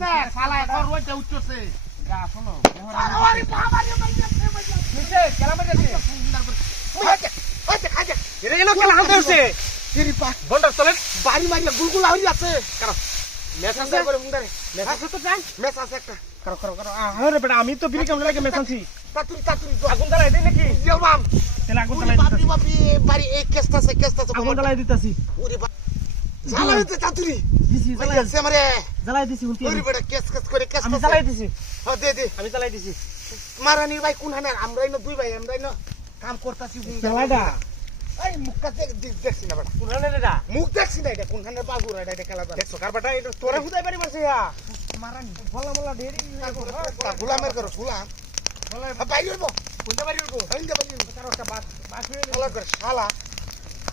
দেখছ শালা এখন রোজে উঠছে যা শোনো আরে বাবা রে ভাই নিচে কেলা মারছে সুন্দর করে ওই খাজে এরে এলো কেলা হাতে উঠছে তেরি পা বন্ডার চলে বাড়ি মারিয়া গুলগুলা হই আছে কারো মেসাজ করে মুন্ডারে মেসাজ তো জান মেস আছে একটা করো আরে বেটা আমি তো বিড়ি কেমন লাগে মেসানছি তাতুরি আগুন জ্বালাই দেই নাকি জলবাম তেল আগুন ওরে জ্বালাই বাপি দিতাছি বাড়ি এই কেসটাছে আগুন জ্বালাই দিতাছি ওরে বাপ জ্বালাইতে তাতুরি দিছি ভাই জ্বালাই আছে আমারে জ্বালাই দিছি উল্টি ওরে বড় কেস করে কেস আমি জ্বালাই দিছি হ্যাঁ দে আমি জ্বালাই দিছি মারানির ভাই কোন হানার আমরাই না দুই ভাই আমরাই না কাম করতাছি জ্বালাইডা এই মুখটা দেখছি না বড় কোনখানে রেডা মুখ দেখছি না এটা কোন হানার বাবু এটা খেলা দেখছো কারবাটা এটা তোরে হুদাই পারি মারছে ইয়া মারানি বলা ঢেরি গুলামের করো গুলাম বাইরে হইব কোনটা বাড়ি উঠবো হইন্দে বাইরে কারো একটা বাস হয়ে গেল শালা করে শালা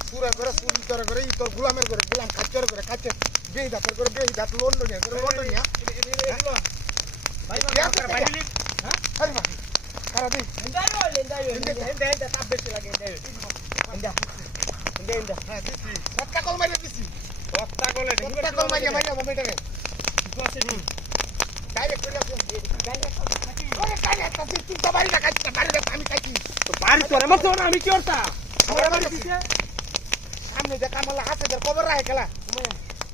সুরা করে সুরি করে ই তোর গুলামের করে গুলাম খাচ্চর করে খাচ্ছে বেই দাঁত করে বেই দাঁত লন্ডনিয়া করে লন্ডনিয়া ভাই বাইরে হ্যাঁ আরে বাবা কারা দেই এন্ডা তাপ বেশি লাগে এন্ডা হ্যাঁ দিছি সত্তা কল মাইরে দিছি সত্তা কলে সত্তা কল মাইরে মোমেটারে কি আছে নি ডাইরেক্ট করে আসো ওরে কানে তাসি তুই তো বাড়ি লাগাইছিস বাড়ি দেখ আমি খাইছি তো বাড়ি তোরে মত না আমি কি করতা আমার বাড়ি দিছে সামনে দেখ আমার হাতে ধর কবর রাখে খেলা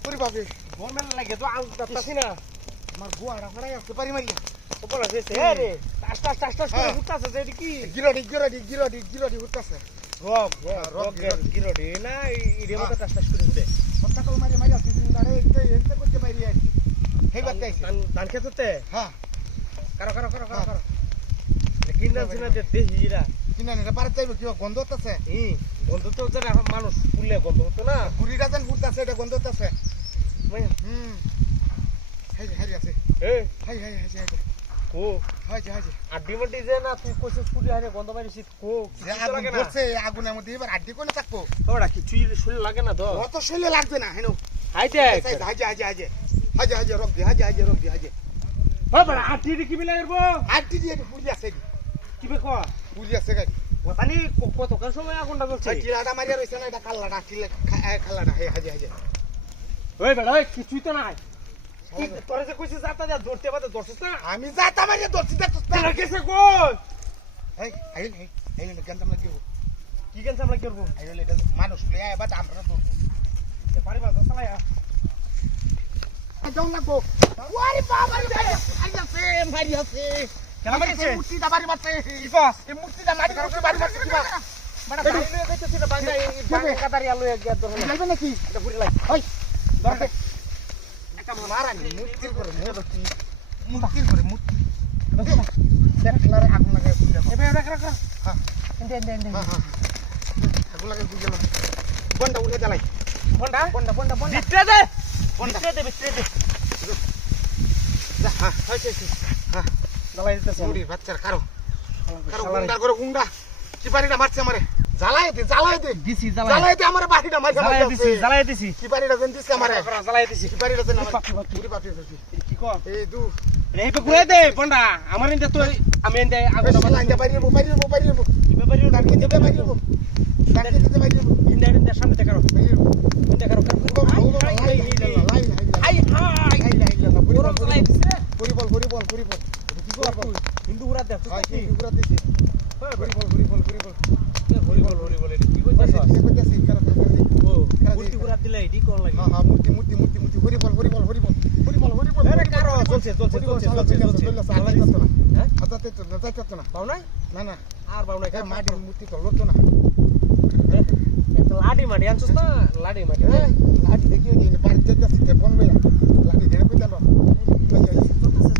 ওরে বাবা গরমেল লাগে তো আউ তাছি না আমার গোয়াড়া ফড়াই আছে পারি মারিয়া তো বলা যেছে রে টাস করে উঠতাছে যে এটা কি গিরডি উঠতাছে রগ গিরডি না ইরে মত টাস করে উঠে সত্তা কল মারি আসি তুমি দাঁড়ে এতে করতে বাইরে আছি হেই বাত আইছি ধান খেততে হ্যাঁ কারো কিনা জিনা দে দেহিরা কিনা নেটা পারে যাইব কি গন্ধ হতাছে বন্ধু তো যারা মানুষ ফুললে বন্ধ হতো না গুড়িটা যেন উঠতাছে এটা গন্ধ হতাছে হাই আছে এই হাই কো হাই আড্ডি মড্ডি যে না তুই কইছিস ফুলি হারে গন্ধ মারিছিস কো যে আগুন ধরছে আগুনের মধ্যে এবার আড্ডি কোনে থাকবো তোরা কিছুই শুল লাগে না তো অত শৈলে লাগবে না হেনো হাইতে হাজে রক দি হাজে ও বড় আড্ডি কি মিলাই করব আড্ডি দিয়ে পুলি আছে কি বে কো পুলি আছে গাড়ি ওখানে কত কার সময় আগুনটা জ্বলছে কিলাটা মারিয়া রইছে না এটা কাল্লাটা খাল্লাটা হাজে ওই বড় ওই কিছুই তো নাই কি তোরা যে কইছিস যাতা যা ধরতে বাদে ধরছিস না আমি যাতা মারিয়া ধরছি দেখছিস না তোরা কেসে কই এই গন্ধম লাগিব কি কেন সামলা করব আইলে এটা মানুষ লইয়া এবার আমরা ধরবো তে পারি বাস চালায়া যাও লাগবো ওরে বাবা রে মারি আছে কেন মারিছে মূর্তি দা বাড়ি মারছে কি কস এই মূর্তি দা মারি বাড়ি মারছে কি বা বড় ভাই লয়ে যাইতেছি না বাঙ্গা এই বাঙ্গা কাদারি আলু এক গিয়া ধরে যাইবে নাকি এটা পুরি লাই ওই ধরে একটা মারানি মূর্তি করে মূর্তি দেখলারে আগুন লাগায় পুড়ে দাও এবে রাখ হ্যাঁ এন্ডে হ্যাঁ আগুন লাগায় পুড়ে দাও বন্ডা উঠে দালাই বন্ডা বন্ডা ভিতরে দে বন্ডা ভিতরে দে যা হ্যাঁ হইছে হ্যাঁ দালাই দিতেছে মুড়ি বাচ্চার কারো গুন্ডা করে গুন্ডা কি বাড়িটা মারছে আমারে জ্বালাই দে দিছি জ্বালাই দে আমারে বাড়িটা মারছে জ্বালাই দিছি কি বাড়িটা দেন দিছে আমারে জ্বালাই দিছি কি বাড়িটা দেন আমারে পাপি পুরি পাপি আছে কি কর এই দু রে পে ঘুরে দে বন্ডা আমার ইন্দে তো আমি ইন্দে আগুন আগুন লাগায় বাইরে কি ব্যাপারি ডাকে দেবে বাইরে ডাকে দিতে বাইরে ইন্দে সামনে তে করো ইন্দে করো আই পুরো জ্বালাই দিছে পুরি বল কি করব হিন্দু উড়া দে তুই কি পুরা দিছে পুরি বল কি কইতাছ কইতাছি কারো ও মূর্তি উড়া দিলে এডি কোন লাগে হ্যাঁ মূর্তি পুরি বল আরে কারো চলছে আল্লাহ করতে না হ্যাঁ হাতাতে তো না যাইতে না পাও নাই না আর পাও নাই এই মাটির মূর্তি তো লড়তো না একটা লাডি আনছস না লাডি এই লাঠি দেখিও নি বাড়ি যাইতাছি তে ফোন লইয়া লাঠি ধরে কইতালো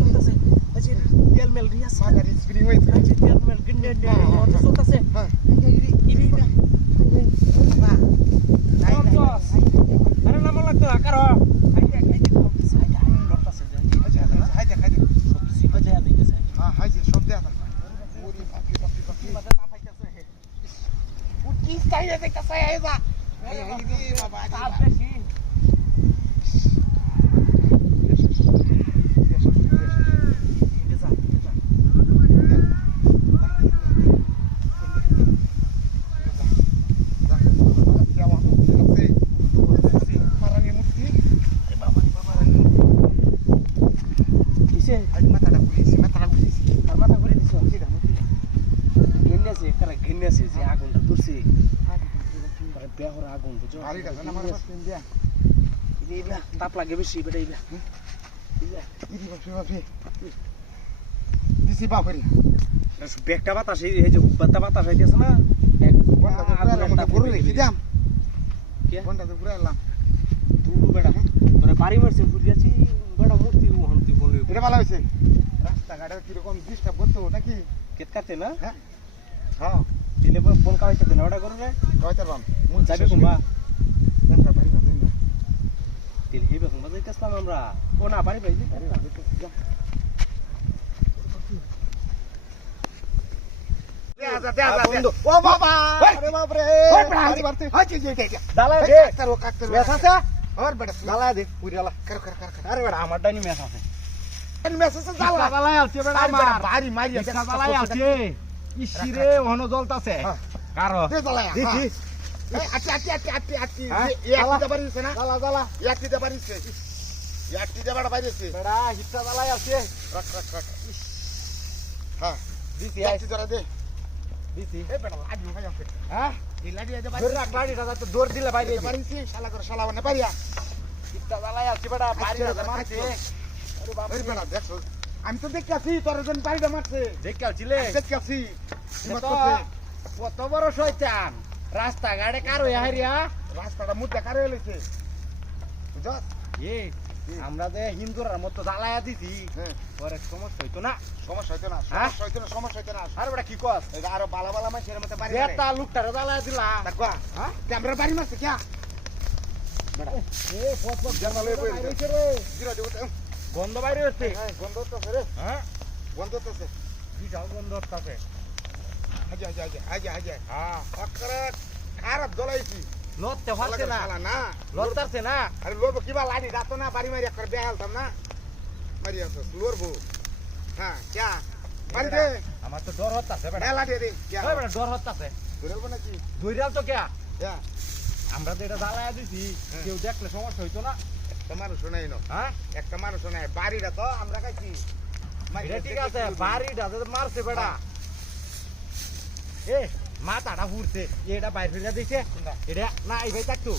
চলতেছে আজি তেল মেল রিয়াস মাগারি স্প্রিং হইছে আজি তেল মেল গিন্ডে চলতেছে হ্যাঁ ইরি না আরে নাম লাগতো আকারো হাইছে সব দেয়া ওরে বাপি কি স্টাইলে দেখতাছ আইবা এই দি বাবা তাপ বেশি হয়েছে আজ মাথাটা ঘুরিয়েছি আর মাথা ঘুরে দিছ মুচিটা ঘেন্নেছে কারা ঘেন্নেছে যে আগুনটা ধরছে কারা বেহর আগুন বুঝছো বাড়িটা জানা আমার বাস দিয়া এইবা তাপ লাগে বেশি বেটা এইবা ইরি বাপরে দিছি বাপরে ব্যাগটা বাতাস এই যে বাতা বাতাস আইতেছে না বন্ধা তো পুরা মধ্যে গরু রেখে দিলাম কে বন্ধা তো পুরা এলাম তুই বেটা তোরা বাড়ি মারছিস বুঝিয়াছি বেটা মূর্তি হন্তি বলে এটা ভালো হয়েছে রাস্তাঘাটে কিরকম ডিস্টার্ব করতো নাকি কেট কাটতে না হ্যাঁ হ্যাঁ দিলে ফোন কামাইতে না ওটা করবে কয়তার বাম যাবে কুম্বা আমরা বাড়ি বাজে না দিলে হেবে কুম্বা যাইতেছিলাম আমরা ও না বাড়ি পাইছি ও বাবা আরে বাপ রে আরে বাপ রে হাঁচি যে এটা দালা দে কাকতার মেসাসা আর বেটা দালা দে পুরিয়ালা কর আরে বেটা আমার ডাইনি মেস আছে মেসেজ জালা দালা আছে বেটা আরে বেটা আমার বাড়ি মারি দালা আছে ইসিরে হন জ্বলতাছে কারো দে জালা দেখি আটি হ্যাঁ? একটি দাবারিছে না দালা দালা একটি দাবারিছে একটি দাবাড়া বাইরেছে বেটা হিটটা দালাই আছে রাখ হ্যাঁ দিছি একটি ধরে দে দিছি এ বেটা লাডি ভাই আছে হ্যাঁ এই লাডি দে ধরে রাখ গাড়িটা যাতে দৌড় দিলে বাইরে বাড়িছে শালা করে শালা বানা পারিয়া হিটটা দালাই আছে বেটা বাইরে মারছে আরে বাপ আরে বেটা দেখছ আমি তো দেখতাছি তোর জন বাড়িটা মারছে দেখে আছিলে দেখতাছি হিম্মত তো করছে কত বড় শয়তান রাস্তা গাড়ে কার হইয়া হারিয়া রাস্তাটা মুদ্দা কারে হইছে বুঝছ এ আমরা যে হিন্দুরার মতো জ্বালায়া দিছি হ্যাঁ পরে সমস্যা হইতো না সমস্যা হইতো না হ্যাঁ? সমস্যা হইতো না আর বেটা কি কস এই যে আরো বালা বালা মাছের মতো বাড়ি বেটা লুকটারে জ্বালায়া দিলা দেখবা হ্যাঁ ক্যামেরা বাড়ি মারছে কি বেটা এ ফট ফট জানা লই বই বাইরে হইছে রে জিরা দেব গন্ধ বাইরে হচ্ছে হ্যাঁ গন্ধ তো রে হ্যাঁ গন্ধ তো সে বিশাল গন্ধ হচ্ছে আজ হ্যাঁ অকরে খারাপ জ্বলাইছি লড়তে পারছে না শালা না লড়তারছে না আরে লোব কিবা লাড়ি দাতো না বাড়ি মারি করে বেহালতাম না মারি আসছ লড়বো হ্যাঁ ক্যা মারি দে আমার তো ডর হচ্ছে বেটা বেলা দে দে ক্যা ওই বেটা ডর হচ্ছে ধরবো নাকি ধইরাল তো কে ক্যা আমরা তো এটা জ্বালায়া দিছি হ্যাঁ। কেউ দেখলে সমস্যা হইতো না একটা মানুষ নাই না হ্যাঁ একটা মানুষ নাই বাড়িটা তো আমরা খাইছি এটা ঠিক আছে বাড়িটা তো মারছে বেটা এ মাথাটা ঘুরছে এটা বাইর ফিরে দিছে এটা না এই ভাই থাকতো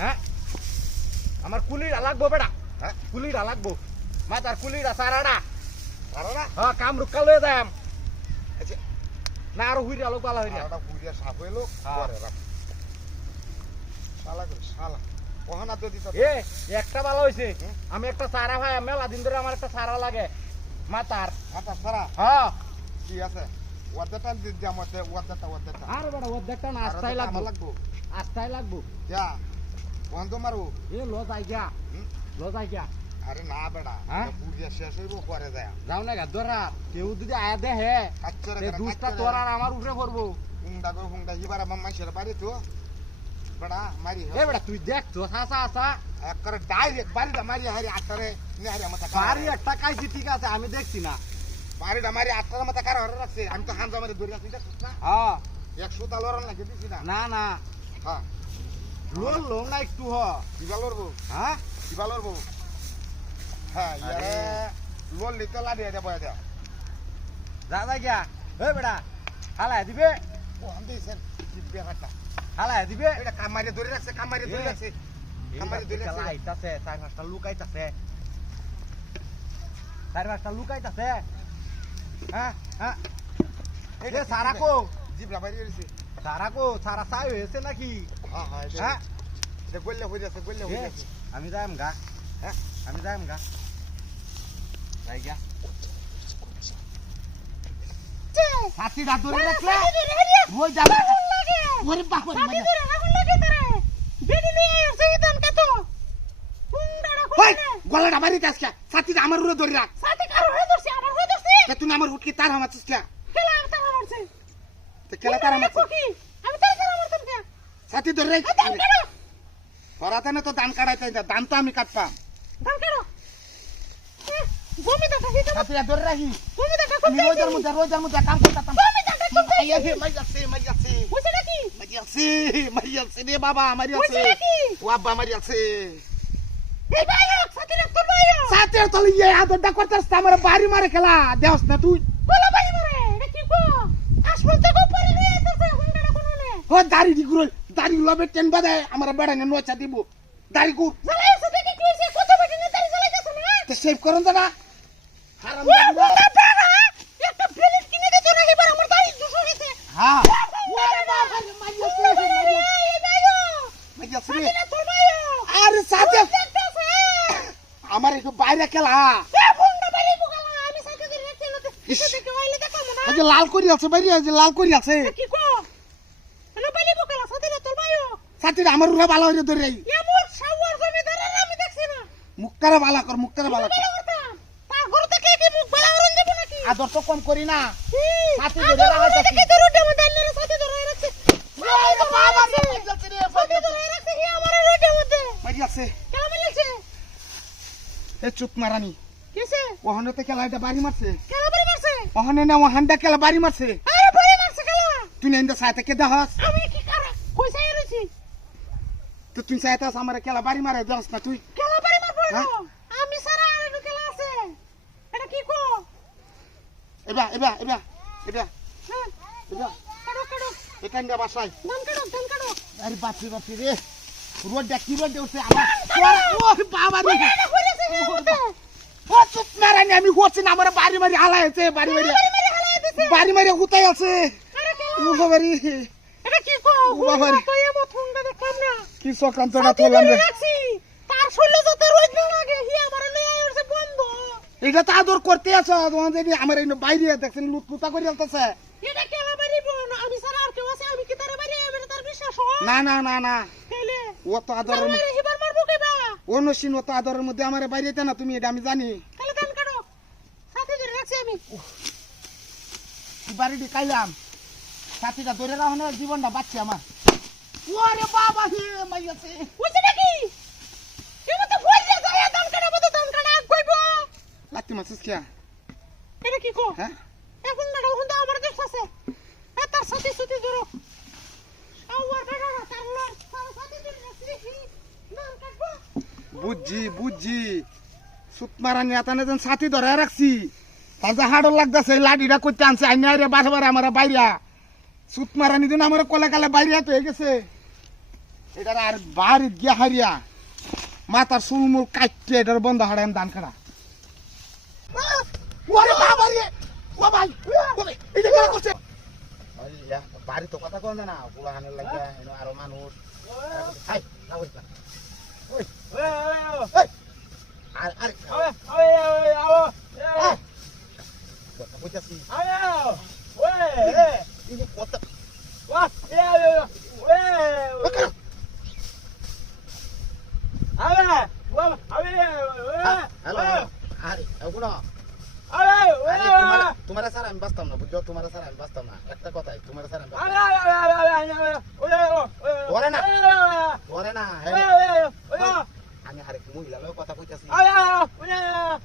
হ্যাঁ আমার কুলিটা লাগবো বেটা হ্যাঁ কুলিটা লাগবো মাথার কুলিটা সারাটা পারো না হ্যাঁ কাম রুক্কা লয়ে যাম আচ্ছা না আরো হুইরা লোক পালা হইরা ওটা পুরিয়া সাপ হইলো হ্যাঁ। পরে রাখ শালা করে শালা কহনা তো দিত এ একটা ভালো হইছে হুম। আমি একটা সারা ভাই মেলা দিন ধরে আমার একটা সারা লাগে মাথার মাথা সারা হ্যাঁ কি আছে ওয়াদাটা দিলাম ওয়াদাটা আর বেটা ও দেখটা না আস্তাই লাগবো আস্তাই লাগবো যা বন্ধ মারু এ লো যাই গিয়া হুম? লো যাই গিয়া আরে না বেটা হ্যাঁ? পুরিয়া শেষ হইব পরে যায় যাও না গা ধরা কেউ যদি আয়া দেহে কাচ্চরে এই দুষ্টা তোর আর আমার উপরে পড়বো হুংডা হিবার আমার মাইশের বাড়ি তো বেটা মারি এ বেটা তুই দেখ তো আসা আসা একবারে ডাইরেক্ট বাড়িটা মারি হারি আটটারে নেহারি আমার বাড়ি একটা কাইছি ঠিক আছে আমি দেখছি না বাড়িটা মারি আটটার মতো কার হরে রাখছে আমি তো হানজা মারি ধরে রাখছি দেখছিস না হ্যাঁ এক সুতা লড়ান লাগে দিছি না না না হ্যাঁ লোন লোন না একটু হ কিবা লড়বো হ্যাঁ কিবা লড়বো হ্যাঁ ইয়ারে লোন লিতে লাড়িয়ে দেবো দেও যা যা গিয়া এ বেটা হালাই দিবে ও আমি দিয়েছেন কি ব্যাপারটা হালাই দিবে এটা কামারি ধরে রাখছে কামারি ধরে রাখছে কামারি ধরে রাখছে লাইতাছে চার পাঁচটা লুকাইতাছে চার পাঁচটা লুকাইতাছে হ্যাঁ হ্যাঁ এটা সারা কো জিবলা বাইরে রয়েছে সারা কো সারা চাই হয়েছে নাকি হ্যাঁ হ্যাঁ হ্যাঁ এটা গল্লে হয়ে যাচ্ছে গল্লে হয়ে যাচ্ছে আমি যাইম গা হ্যাঁ আমি যাইম গা যাই গা সাথীটা ধরে রাখলে ওই যাবে ওরে বাবা ওই গলাটা মারি যাচ্ছে সাথীটা আমার উড়ে ধরে রাখ তা তুমি আমার হুটকি তার হামাচ্ছিস কে তো কেলা তার হামাচ্ছিস সাথী ধরে রাখ করাতে না তো দান কাটাইতে দান তো আমি কাটপাম সাথীটা ধরে রাখি আমি রোজার মধ্যে কাম করতাম মারিয়াছে রে বাবা মারিয়াছে ও আব্বা মারিয়াছে সাথে তলে ইয়ে আদরটা করতেছ আমার বাড়ি মারে খেলা দেওস না তুই ও দাড়ি দি গুরল দাড়ি লবে টেন বাদে আমার বেড়া নে নোচা দিব দাড়ি গুর তো সেভ করুন না হারাম হ্যাঁ আরে সাথে আমার একটু বাইরে খেলা লাল করি আছে বাইরে লাল করি আছে সাথে আমার উড়া ভালো হয়ে ধরে মুখটারে ভালো কর মুখটারে ভালো কর আদর তো কম করি না সাথে ধরে চুপ মারানি ওখানে তো খেলা এটা বাড়ি মারছে ওখানে না ওখানটা খেলা বাড়ি মারছে তুই না সাথে কে দেখাস তো তুই সাথে আমার খেলা বাড়ি মারে দেখাস না তুই এবা এবা এবা এটা এখান দিয়ে বাসায় আরে বাপরে বাপরে রে রোড দেখি রোড উঠছে আমার ও বাবা রে ও চুপ মারানি আমি হচ্ছে না আমার বাড়ি মারি হালাইছে বাড়ি মারি হুতাই আছে ও বাবারি এটা কি কো ও বাবারি তো এমন ঠুংটা দেখলাম না কি সকান্তটা তোলাম রে তার শরীরে যত রোদ না লাগে হি আমার লই আইছে বন্ধ এটা তো আদর করতে আছো তোমার যদি আমার এই বাইরে দেখছেন লুটকুতা করে চলতেছে এটা কেলা বাড়ি বোন আমি সারা আর কেউ আছে আমি কি তার বাড়ি আমি তার বিশ্বাস হয় না না না না তাইলে ও তো আদরের আমার হিবার মারবো কেবা ও নসিন ও তো আদরের মধ্যে আমার বাইরেতে না তুমি এটা আমি জানি তাহলে দান কাটো সাথে ধরে রাখছি আমি বাড়িটি কাইলাম সাথীটা ধরে রাখো না জীবনটা বাঁচছে আমার ওরে বাবা হে মাইয়াছে বুঝছ নাকি কেমন তো বললে যায় দান কাটা মতো দান কাটা কইবো লাত্তি মাছিস কিয়া এটা কি কো হ্যাঁ এখন না এখন তো আমার দেশ আছে তার সাথে সুতি ধরো আওয়ার কাটা তার লর তার সাথে ধরে রাখছি দান কাটবো বুঝছি সুত মারানি আতানে যেন সাথী ধরে রাখছি তার যে হাড় লাগতেছে লাঠিটা করতে আনছে আইনা রে বারবার আমার বাইরা সুত মারানি দিন আমার কলে কালে বাইরে তো হয়ে গেছে এটার আর বাড়ি গিয়া হারিয়া মাথার চুলমুল কাটতে এটার বন্ধ হাড়ে আমি দান খাড়া ওরে বাবা রে ও ভাই এটা কি করছে বাড়ি তো কথা কল না পোলা হানের লাগে আরো মানুষ হাই না বলতা ওই আর আর বুঝাছি ini kota Wah, iya. halo hari aku no तुम्हारा सारा আমি বাস্তব না বুঝছো তোমার সারা আমি বাস্তব না একটা কথাই তোমার সারা আমি ওরে না আমি আরেক মহিলা লগে কথা কইতাছি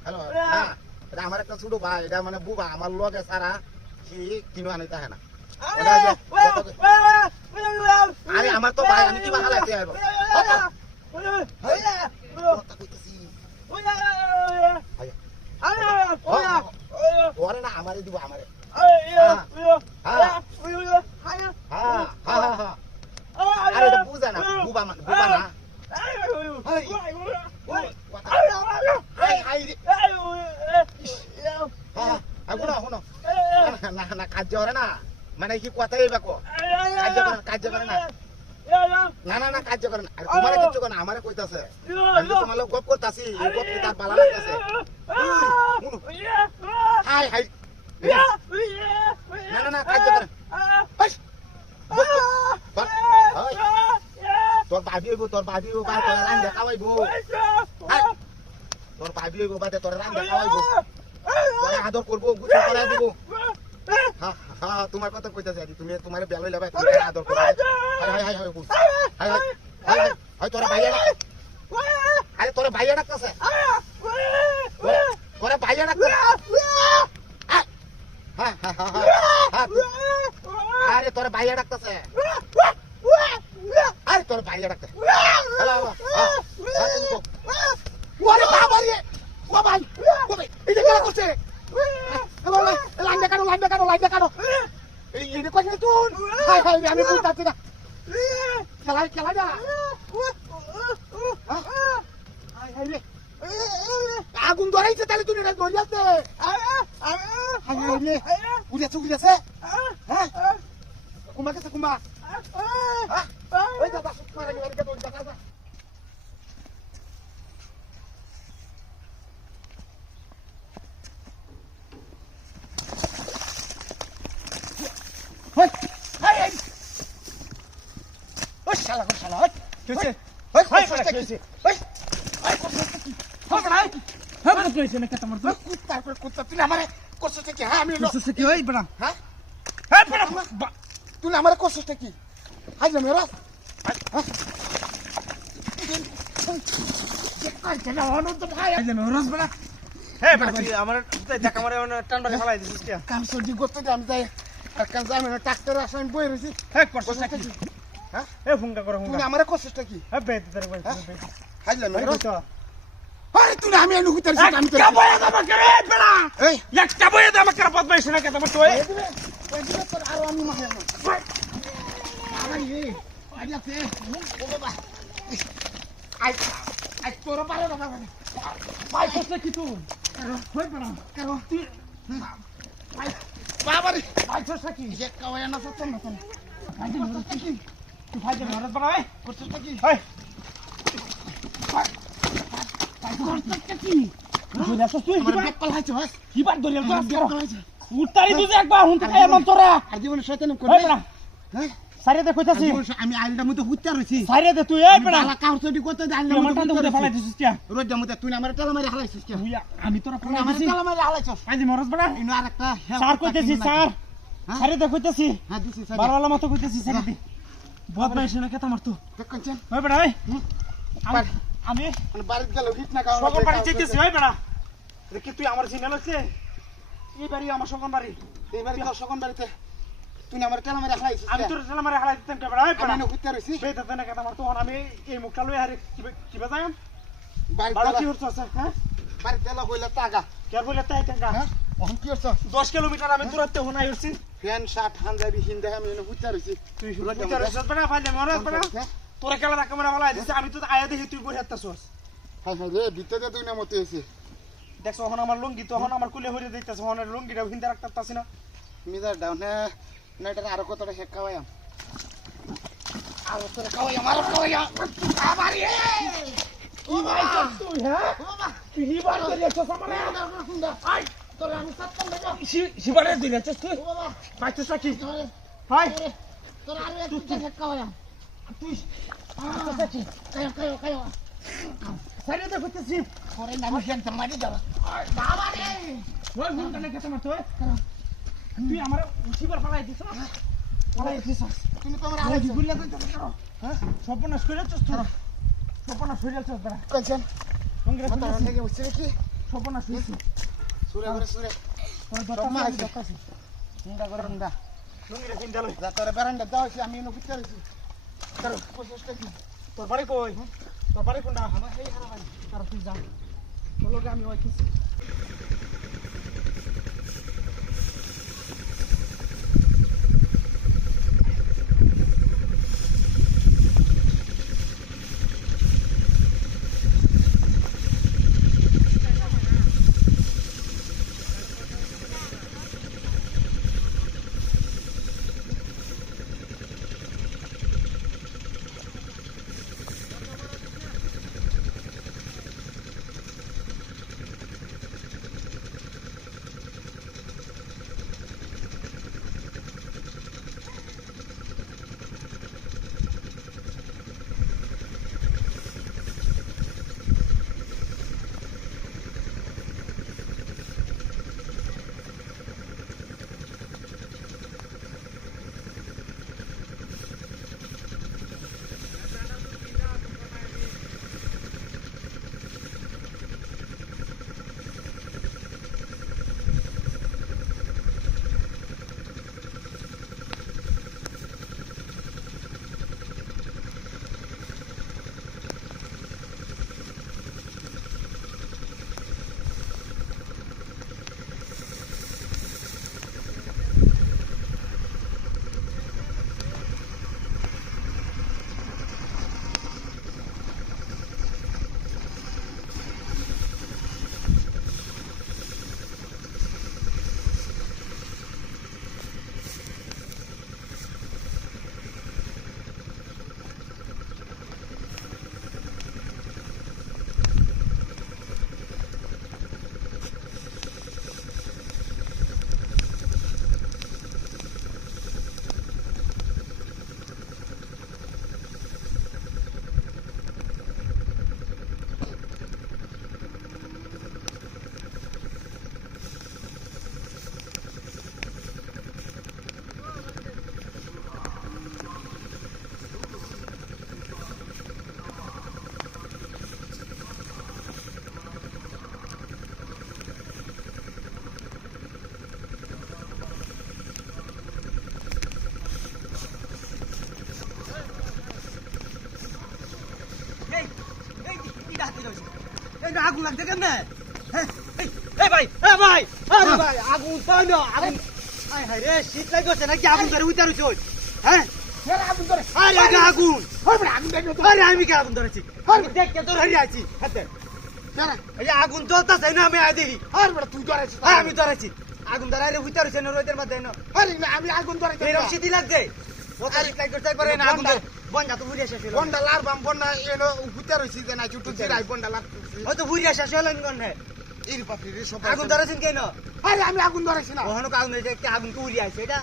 হ্যালো না এটা আমার একটা ছোট ভাই এটা মানে বুবা আমার লগে সারা কি কিনো আনি তাহে না আরে আমার তো ভাই আমি কি বাহালাইতে আইবো কথা কইতাছি ওরে না আমারে দিব আমারে আরে এটা বুঝা না বুবা না না কাজ করে না মানে কি কথা এইবাকো কাজ করে না না কাজ করে না আর তোমারে কিছু করে না আমারে কইতাছে আমি তো তোমার গপ করতাছি এই গপ কি তার ভালো লাগতাছে হাই হাই না কাজ করে তোর ভাবি হইব বা তোর রান্না খাওয়াইব তোর ভাবি হইব বা তোর রান্না খাওয়াইব তোর আদর করবো গুছল করাই দিব হ্যাঁ তোমার কথা কইতাছি আদি তুমি তোমার বেল হইলা তুমি আদর করবে হাই তোর ভাইয়া আরে তোর ভাইয়া ডাকতাছে তোর ভাইয়া ডাকতাছে আরে তোর ভাইয়া ডাকতাছে আরে তোর ভাইয়া ডাকতাছে হ্যালো ওরে বাবা রে এই যে খেলা করছে লাইনটা কাটো লাইনটা কাটো লাইনটা কাটো এই এটা কইছ না তুই হাই হাই আমি বুঝতাছি না খেলা খেলা যা হাই হাই রে আগুন ধরাইছে তাহলে তুমি এটা ধরিয়াছে হাই হাই রে উড়েছে হ্যাঁ কুমা কাছে কুমা ওই দাদা মারা গেল কে দৌড় দাদা হাই হাই হাই ও শালা হাই কেছে হাই হাই হাই কেছে হাই হাই হাই হ্যাঁ বড় কইছে না কথা মারতো কুত্তা তুই আমারে করছিস কি হ্যাঁ আমি করছিস কি ওই বড় হ্যাঁ হ্যাঁ বড় তুই আমারে করছিস কি হাই না মেরা আইলে মেহরাজ বড় হ্যাঁ বড় তুই আমার দেখা মারে টানবারে ফলাই দিছিস কি কাম সর্দি করতে দে আমি যাই আর কাম যাই আমি ট্রাক্টর আসা আমি বই রইছি হ্যাঁ করছিস কি হ্যাঁ এ ফোনটা করো তুই ফোনটা আমারে করছিস কি হ্যাঁ বেদ তোর বল হাই না মেরা তো আরে তুই আমি এনু হুতার আমি তো একটা বয়ে দাম করে বড় এই একটা বয়ে দাম করে বদমাইশ না কথা তুই ওই দিকে তোর আর আমি মাহে না আমার এই আইয়াছে ও বাবা আই তোর পারে বাবা ভাই করছিস কি তুই হই বড় কারো তুই বাবা রে ভাই করছিস কি যে কাওয়া না সত্য না কোন ভাই মেহরাজ কি তুই ভাই মেহরাজ বড় ভাই করছিস কি হই করছিস কি তুই আসছ তুই আমার বেকল হাইছে বাস কিবার দরিয়াল তো বেকল হাইছে উত্তারি তুই একবার হুন থেকে এমন তোরা আর জীবন শয়তান হই করবে বড় হ্যাঁ সারিয়ে দে কইতাছি আমি আইলটা মতো হুত্তা রইছি সারিয়ে দে তুই এই বড় আলা কাউ চডি করতে দে আইলটা তুই আমার মতো টান হুত্তা দে ফলাই রইছি দিছিস কি রোজ মতো তুই আমার টালা মারি হালাইছিস কি তুই আমি তোরা তুই ফলাই আমার দিছি টালা মারি হালাইছস আই দি মরস বড় ইনো আরেকটা স্যার কইতেছি স্যার হ্যাঁ? সারিয়ে দে কইতেছি হ্যাঁ দিছি স্যার বারওয়ালা মতো কইতেছি সারিয়ে দে বদমাইশ না কথা মারতো দেখছেন হই বড় এই আমি মানে বাড়িতে গেল হিট না কাও সকল বাড়ি যেতেছি হই বড় দেখি তুই আমার সিনে লাগছে এই বাড়ি আমার সকল বাড়ি এইবার তো সকন বাড়িতে তুই আমার টালা মারি হালাইছিস আমি তোর ছেলে মারে হালাই দিতাম কে বড় এই বড় আমি হুত্তা রইছি বেদ দেন কথা মারতো আমি এই মুখটা লই হারে কিবা যাইম বাড়িতে বড় কি হচ্ছে হ্যাঁ বাড়িতে গেল হইলা টাকা কে বলে তাই টাকা হ্যাঁ ওহন কি হচ্ছে 10 কিলোমিটার আমি দূরত্বে হনাই হইছি ফ্যান শার্ট হানজাবি হিন্দে আমি এনে হুত্তা রইছি তুই তোর রেসত বড় ফাইলে মরস বড় তোরা কেলা রাখা মারা বলা দিছে আমি তো আয়া দেখি তুই বই হাতছস হাই হাই রে ভিতরে তুই না মতে এসে দেখছ হন আমার লুঙ্গি তো হন আমার কুলে হইরে দিতেছ হন লুঙ্গিটা হিন্দে রাখতাছি না মিজার ডাউন নাইটা আরো কতটা হেক খাওয়াইম আরো তোরে খাওয়াইম আরো খাওয়াইম আবারে কি ভাই তুই হ্যাঁ তুই হিবার দিছস আমারে আই তোরে আমি সাতটা লাগা শিবারে দিছস তুই বাবা পাইছস কি তোরে ভাই তোরে আরো একটা হেক খাওয়াইম তুই কি কায়ো সাইরে দে কইতেছি তোরে নাম ফ্যান মারি দাও বাবা রে ওই ফোন কানে কথা মারতো তুই আমার শিবার ফালাই দিছস ফালাই দিছস তুমি তো আমার আলাই আলাইছি গুল্লা কইতে করো হ্যাঁ সপনা কইরাছস তুই সপনা কইরাছস বড় কোনছেন কংগ্রেস মাথা থেকে উঠছে কি সপনা কইছি সুরে করে সুরে তোর সব মারছি। দতাছি হুন্ডা করে হুন্ডা লুঙ্গিটা কিনতে লই যা তোরে বারান্দা দাও আমি এনে হুত্তা রইছি করো কোশিশ কি তোর বাড়ি কই তোর বাড়ি কোনটা আমার এই হারা বাড়ি তার তুই যা তোর লগে আমি ওইতেছি আগুন লাগছে কেন এই ভাই আরে ভাই আগুন তাই না আগুন আয় হায় রে শীত লাগছে নাকি আগুন ধরে উইতার হইছ হ্যাঁ আগুন ধরে আরে এটা আগুন আগুন দেখো আরে আমি কে আগুন ধরেছি আমি দেখকে তোর হারিয়ে আছি হাতে এই আগুন জ্বলতাছে না আমি আই দেখি আর বড় তুই ধরেছিস আমি ধরেছি আগুন ধরাইলে উইতার হইছে না রোদের মধ্যে না আরে না আমি আগুন ধরে এরকম শীতই লাগছে ওটা শীত লাগতে চাই পারে না আগুন বন্ধা তো বুড়িয়া শেষ হলো বন্ডা লার বাম বন্ডা এনো উপুতে রইছি যে না চুটু জিরাই বন্ডা লার হয়তো বুড়িয়া শেষ হলো গন্ধে এর বাপরে রে সব আগুন ধরেছেন কেন আরে আমি আগুন ধরেছি না ওখানে আগুন ধরেছে একটা আগুন তো উড়িয়ে আছে এটা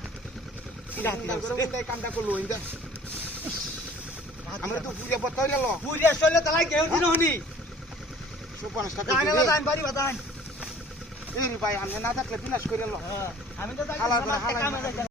কামটা করলো ইন্দা আমরা তো পুজো বতাই গেল বুড়িয়া চললে তালাই কেউ দিন হনি 150 টাকা গানে লাগান বাড়ি বাতান এই ভাই আমি না থাকলে বিনাশ করে লো আমি তো হালার হালার হালার কামে